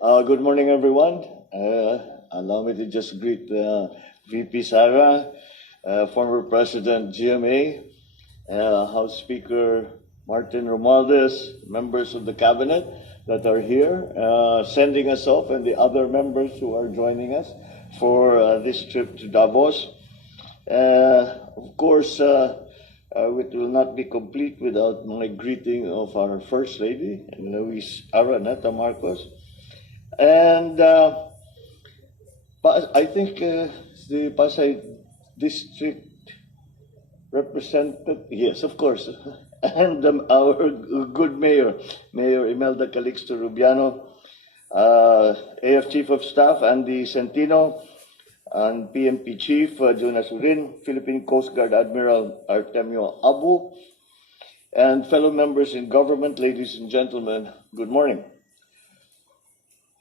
Good morning, everyone. Allow me to just greet VP Sara, former President GMA, House Speaker Martin Romualdez, members of the cabinet that are here, sending us off, and the other members who are joining us for this trip to Davos. Of course, it will not be complete without my greeting of our First Lady, Luis Araneta Marcos. And I think the Pasay District representative, yes, of course, and our good mayor, Mayor Imelda Calixto Rubiano, AF Chief of Staff Andy Centino, and PNP Chief Jonas Urin, Philippine Coast Guard Admiral Artemio Abu, and fellow members in government, ladies and gentlemen, good morning.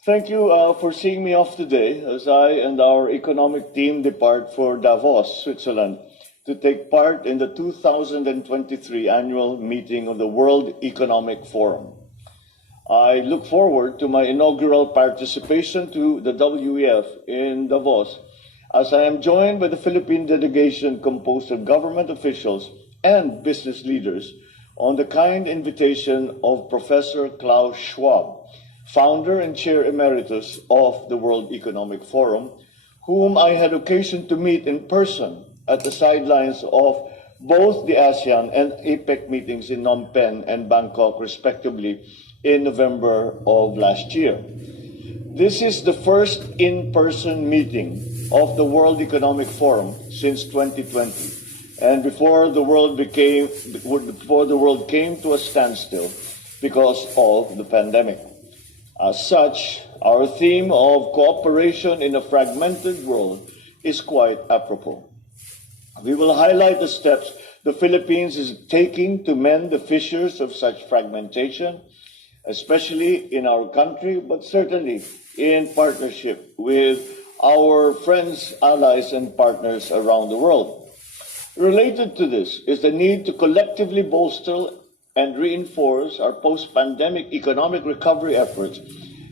Thank you for seeing me off today as I and our economic team depart for Davos, Switzerland, to take part in the 2023 annual meeting of the World Economic Forum. I look forward to my inaugural participation to the WEF in Davos, as I am joined by the Philippine delegation composed of government officials and business leaders on the kind invitation of Professor Klaus Schwab, founder and chair emeritus of the World Economic Forum, whom I had occasion to meet in person at the sidelines of both the ASEAN and APEC meetings in Phnom Penh and Bangkok, respectively, in November of last year. This is the first in-person meeting of the World Economic Forum since 2020, and before the world came to a standstill because of the pandemic. As such, our theme of cooperation in a fragmented world is quite apropos. We will highlight the steps the Philippines is taking to mend the fissures of such fragmentation, especially in our country, but certainly in partnership with our friends, allies, and partners around the world. Related to this is the need to collectively bolster and reinforce our post-pandemic economic recovery efforts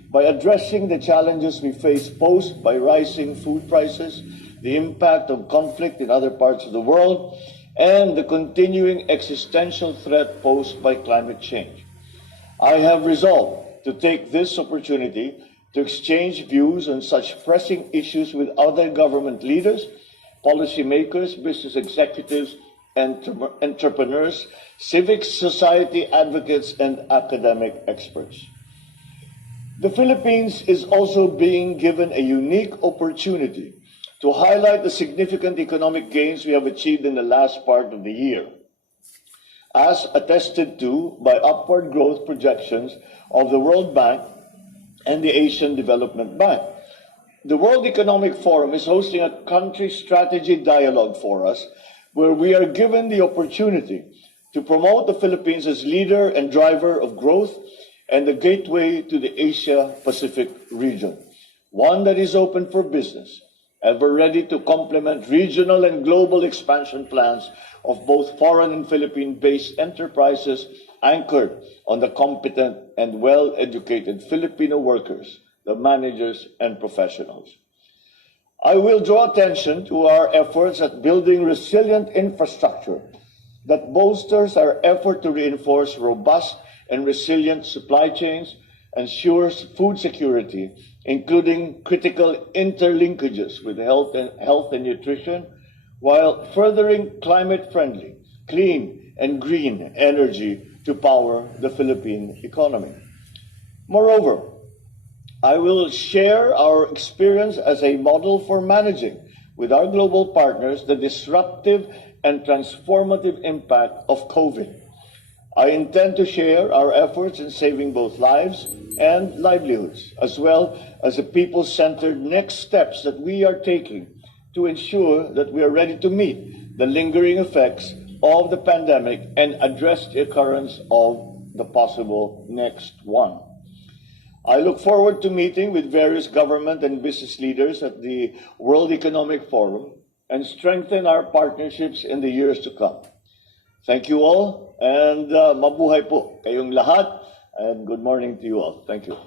by addressing the challenges we face posed by rising food prices, the impact of conflict in other parts of the world, and the continuing existential threat posed by climate change. I have resolved to take this opportunity to exchange views on such pressing issues with other government leaders, policymakers, business executives, entrepreneurs, civic society advocates, and academic experts. The Philippines is also being given a unique opportunity to highlight the significant economic gains we have achieved in the last part of the year, as attested to by upward growth projections of the World Bank and the Asian Development Bank. The World Economic Forum is hosting a country strategy dialogue for us, where we are given the opportunity to promote the Philippines as leader and driver of growth and the gateway to the Asia-Pacific region, one that is open for business, ever ready to complement regional and global expansion plans of both foreign and Philippine-based enterprises anchored on the competent and well-educated Filipino workers, the managers and professionals. I will draw attention to our efforts at building resilient infrastructure that bolsters our effort to reinforce robust and resilient supply chains, ensures food security, including critical interlinkages with health and nutrition, while furthering climate-friendly, clean, and green energy to power the Philippine economy. Moreover, I will share our experience as a model for managing with our global partners the disruptive and transformative impact of COVID. I intend to share our efforts in saving both lives and livelihoods, as well as the people-centered next steps that we are taking to ensure that we are ready to meet the lingering effects of the pandemic and address the occurrence of the possible next one. I look forward to meeting with various government and business leaders at the World Economic Forum and strengthen our partnerships in the years to come. Thank you all, and mabuhay po kayong lahat, and good morning to you all. Thank you.